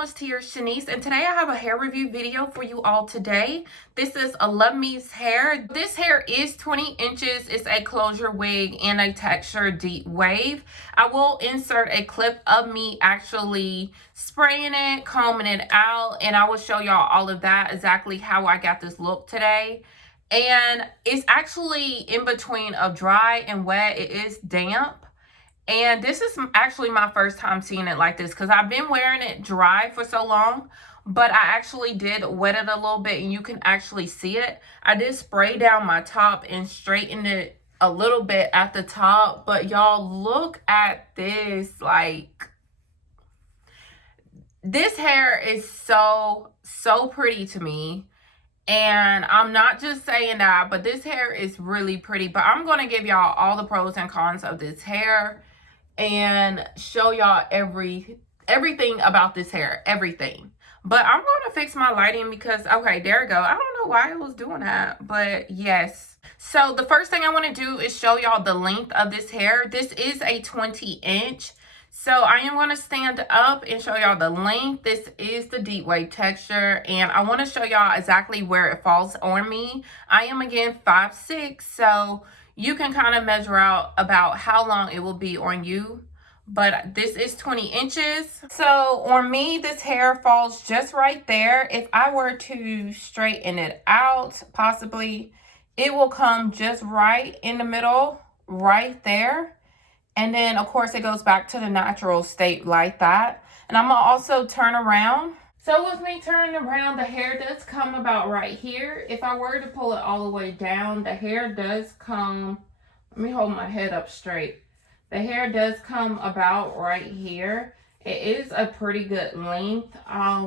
channel is TearaShanice, and today I have a hair review video for you all today. This is a Luvme's hair. This hair is 20 inches. It's a closure wig and a texture deep wave. I will insert a clip of me actually spraying it, combing it out, and I will show y'all all of that, exactly how I got this look today. And it's actually in between of dry and wet. It is damp. And this is actually my first time seeing it like this because I've been wearing it dry for so long, but I actually did wet it a little bit and you can actually see it. I did spray down my top and straighten it a little bit at the top, but y'all look at this. Like, this hair is so pretty to me. And I'm not just saying that, but this hair is really pretty. But I'm going to give y'all all the pros and cons of this hair and show y'all everything about this hair, everything. But I'm going to fix my lighting because, okay, there we go. I don't know why it was doing that, but yes. So the first thing I want to do is show y'all the length of this hair. This is a 20-inch. So I am going to stand up and show y'all the length. This is the deep wave texture, and I want to show y'all exactly where it falls on me. I am, again, 5'6", so you can kind of measure out about how long it will be on you. But this is 20 inches. So on me, this hair falls just right there. If I were to straighten it out, possibly, it will come just right in the middle, right there. And then, of course, it goes back to the natural state like that. And I'm going to also turn around. So with me turning around, the hair does come about right here. If I were to pull it all the way down, the hair does come, let me hold my head up straight. The hair does come about right here. It is a pretty good length.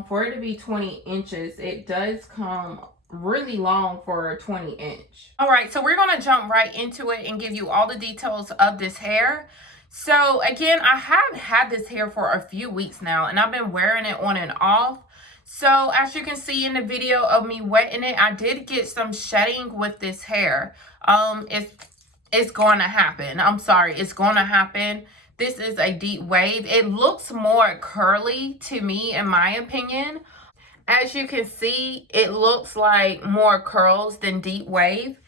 For it to be 20 inches, it does come really long for a 20-inch. All right, so we're going to jump right into it and give you all the details of this hair. So again, I have had this hair for a few weeks now, and I've been wearing it on and off. So as you can see in the video of me wetting it, I did get some shedding with this hair. It's going to happen. I'm sorry, it's going to happen. This is a deep wave. It looks more curly to me, in my opinion. As you can see, it looks like more curls than deep wave.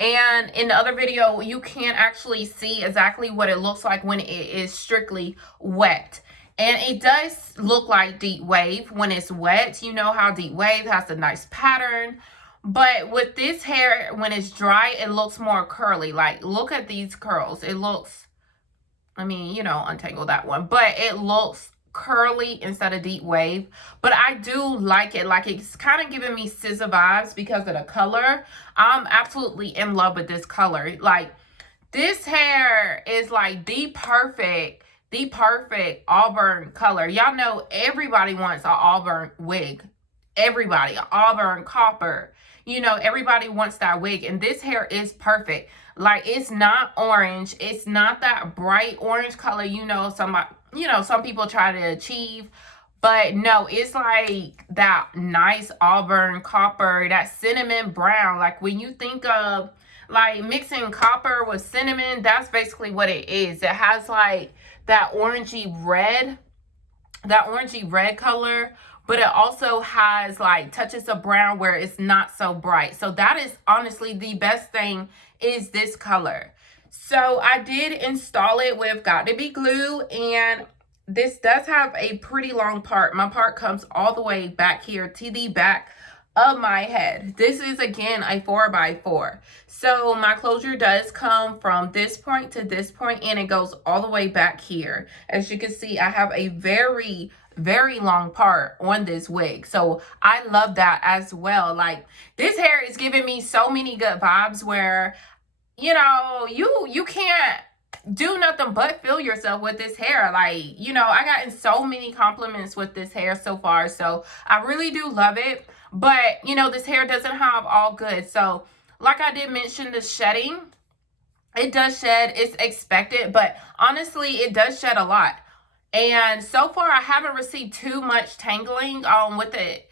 And in the other video, you can actually see exactly what it looks like when it is strictly wet. And it does look like deep wave when it's wet. You know how deep wave has a nice pattern. But with this hair, when it's dry, it looks more curly. Like, look at these curls. It looks, I mean, you know, untangle that one. But it looks curly instead of deep wave. But I do like it. Like, it's kind of giving me scissor vibes because of the color. I'm absolutely in love with this color. Like, this hair is like the perfect auburn color. Y'all know everybody wants an auburn wig. Everybody, auburn, copper. You know, everybody wants that wig, and this hair is perfect. Like, it's not orange. It's not that bright orange color, you know, some people try to achieve. But no, it's like that nice auburn copper, that cinnamon brown. Like, when you think of like mixing copper with cinnamon, that's basically what it is. It has like that orangey red color, but it also has like touches of brown where it's not so bright. So that is honestly the best thing, is this color. So I did install it with Got To Be glue, and this does have a pretty long part. My part comes all the way back here to the back of my head. This is, again, a 4x4. So my closure does come from this point to this point, and it goes all the way back here. As you can see, I have a very long part on this wig, so I love that as well. Like, this hair is giving me so many good vibes where, you know, you can't do nothing but feel yourself with this hair. Like, you know, I gotten so many compliments with this hair so far, so I really do love it. But, you know, this hair doesn't have all good. So like I did mention, the shedding, it does shed. It's expected, but honestly, it does shed a lot. And so far, I haven't received too much tangling with it.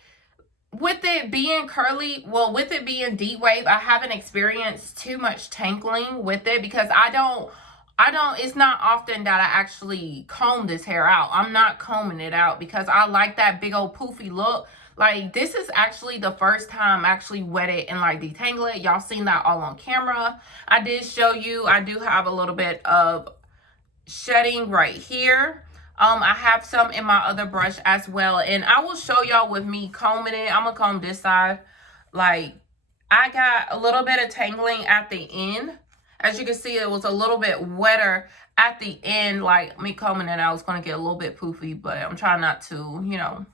With it being curly, well, with it being deep wave, I haven't experienced too much tangling with it because I it's not often that I actually comb this hair out. I'm not combing it out because I like that big old poofy look. Like, this is actually the first time I actually wet it and like detangle it. Y'all seen that all on camera. I did show you, I do have a little bit of shedding right here. I have some in my other brush as well, and I will show y'all with me combing it. I'm gonna comb this side. Like, I got a little bit of tangling at the end. As you can see, it was a little bit wetter at the end. Like, me combing it, I was gonna get a little bit poofy, but I'm trying not to, you know,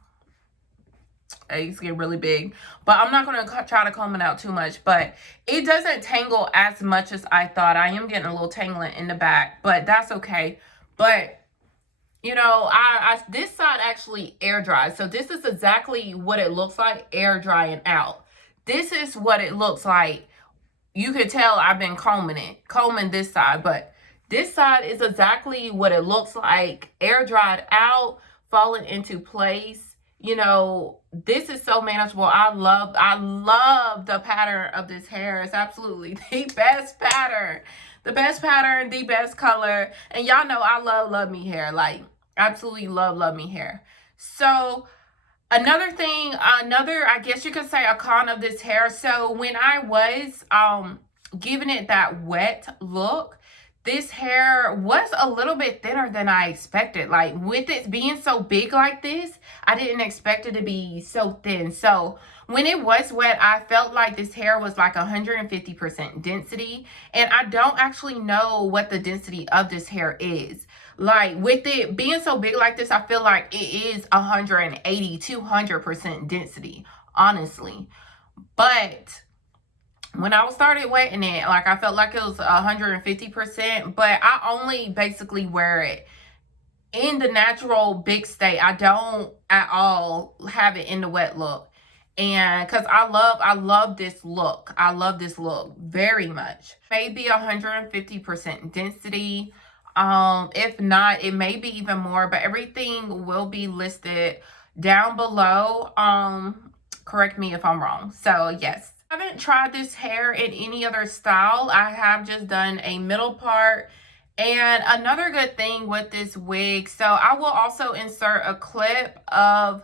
eggs get really big. But I'm not going to try to comb it out too much. But it doesn't tangle as much as I thought. I am getting a little tangling in the back, but that's okay. But, you know, this side actually air dries. So this is exactly what it looks like, air drying out. This is what it looks like. You could tell I've been combing this side. But this side is exactly what it looks like, air dried out, falling into place. You know, this is so manageable. I love the pattern of this hair. It's absolutely the best pattern. The best pattern, the best color. And y'all know I love me hair. Like, absolutely love me hair. So, another thing, I guess you could say a con of this hair. So, when I was giving it that wet look, this hair was a little bit thinner than I expected. Like, with it being so big like this, I didn't expect it to be so thin. So when it was wet, I felt like this hair was like 150% density. And I don't actually know what the density of this hair is. Like, with it being so big like this, I feel like it is 180, 200% density, honestly. But when I started wetting it, like, I felt like it was 150%, but I only basically wear it in the natural big state. I don't at all have it in the wet look. And because I love this look. I love this look very much. Maybe 150% density. If not, it may be even more, but everything will be listed down below. Correct me if I'm wrong. So yes. I haven't tried this hair in any other style. I have just done a middle part. And another good thing with this wig, so I will also insert a clip of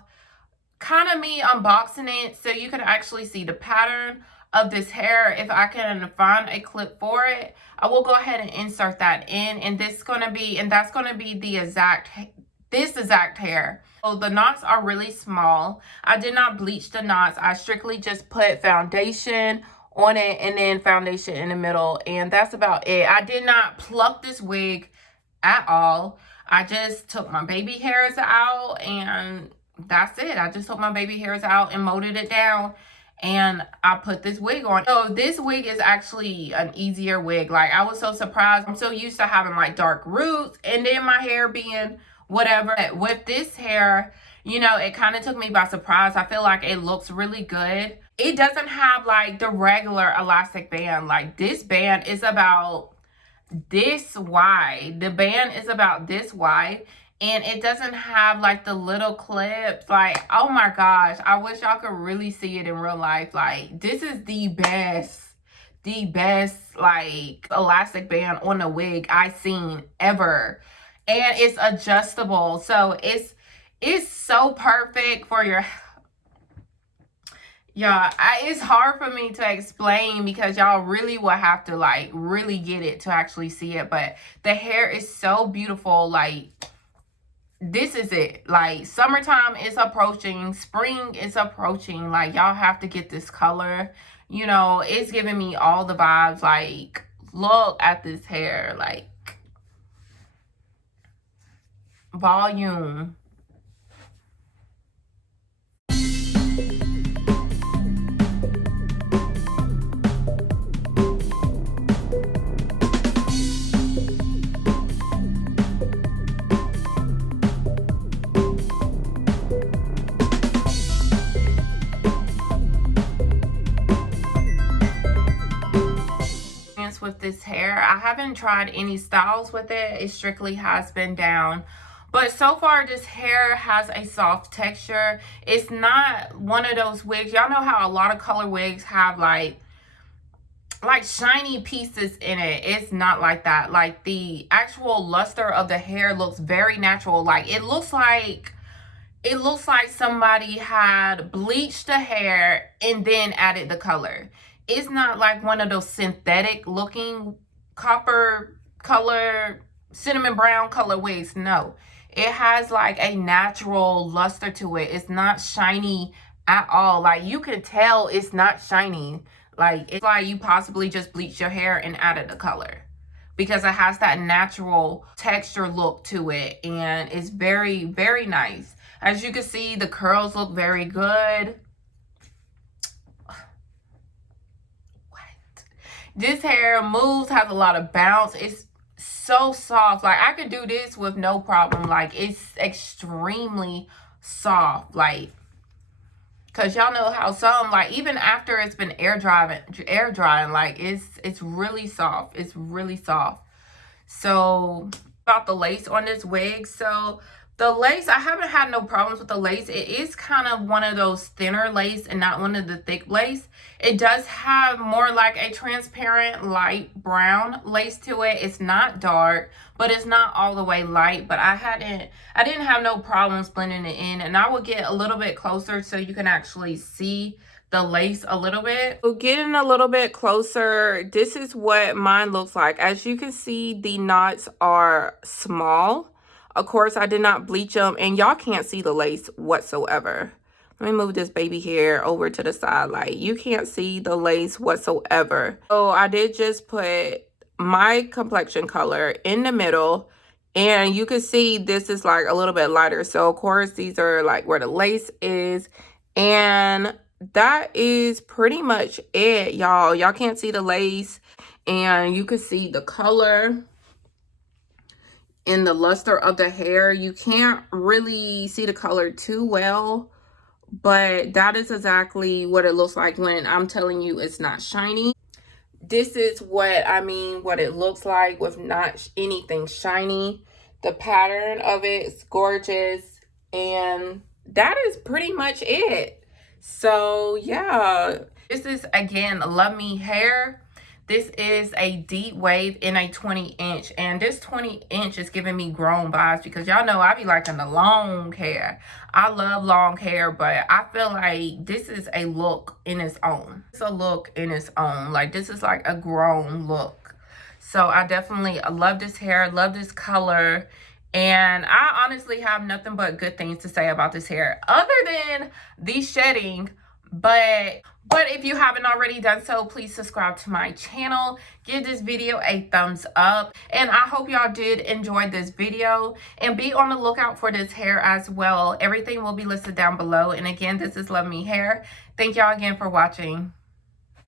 kind of me unboxing it so you can actually see the pattern of this hair. If I can find a clip for it, I will go ahead and insert that in. And that's going to be this exact hair. So the knots are really small. I did not bleach the knots. I strictly just put foundation on it and then foundation in the middle. And that's about it. I did not pluck this wig at all. I just took my baby hairs out and that's it. I just took my baby hairs out and molded it down. And I put this wig on. So this wig is actually an easier wig. Like, I was so surprised. I'm so used to having like dark roots and then my hair being whatever. With this hair, you know, it kind of took me by surprise. I feel like it looks really good. It doesn't have like the regular elastic band. Like, this band is about this wide. The band is about this wide. And it doesn't have like the little clips. Like, oh my gosh, I wish y'all could really see it in real life. Like, this is the best like elastic band on a wig I've seen ever. And it's adjustable. So it's so perfect for your, y'all. It's hard for me to explain because y'all really will have to like really get it to actually see it. But the hair is so beautiful. Like, this is it. Like, summertime is approaching, spring is approaching. Like, y'all have to get this color. You know, it's giving me all the vibes. Like, look at this hair. Like, volume. With this hair, I haven't tried any styles with it. It strictly has been down. But so far, this hair has a soft texture. It's not one of those wigs. Y'all know how a lot of color wigs have like like shiny pieces in it. It's not like that. Like the actual luster of the hair looks very natural. Like it looks like somebody had bleached the hair and then added the color. It's not like one of those synthetic looking copper color, cinnamon brown color wigs. No, it has like a natural luster to it. It's not shiny at all. Like you can tell it's not shiny. Like it's like you possibly just bleached your hair and added the color, because it has that natural texture look to it, and it's very, very nice. As you can see, the curls look very good. What? This hair moves, has a lot of bounce. It's so soft. Like I could do this with no problem. Like it's extremely soft. Like, cause y'all know how some, like even after it's been air drying, like it's really soft. It's really soft. So about the lace on this wig. So the lace, I haven't had no problems with the lace. It is kind of one of those thinner lace and not one of the thick lace. It does have more like a transparent light brown lace to it. It's not dark, but it's not all the way light. But I didn't have no problems blending it in. And I will get a little bit closer so you can actually see the lace a little bit. So getting a little bit closer, this is what mine looks like. As you can see, the knots are small. Of course, I did not bleach them, and y'all can't see the lace whatsoever. Let me move this baby hair over to the side. Like, you can't see the lace whatsoever. So I did just put my complexion color in the middle, and you can see this is like a little bit lighter. So of course, these are like where the lace is, and that is pretty much it, y'all. Y'all can't see the lace, and you can see the color and the luster of the hair. You can't really see the color too well, but that is exactly what it looks like when I'm telling you it's not shiny. This is what I mean, what it looks like with not anything shiny. The pattern of it is gorgeous, and that is pretty much it. So yeah, this is again Luvme hair. This is a deep wave in a 20-inch, and this 20-inch is giving me grown vibes, because y'all know I be liking the long hair. I love long hair, but I feel like this is a look in its own. It's a look in its own. Like this is like a grown look. So I definitely love this hair, love this color. And I honestly have nothing but good things to say about this hair, other than the shedding. But if you haven't already done so, please subscribe to my channel. Give this video a thumbs up. And I hope y'all did enjoy this video. And be on the lookout for this hair as well. Everything will be listed down below. And again, this is Luvme Hair. Thank y'all again for watching.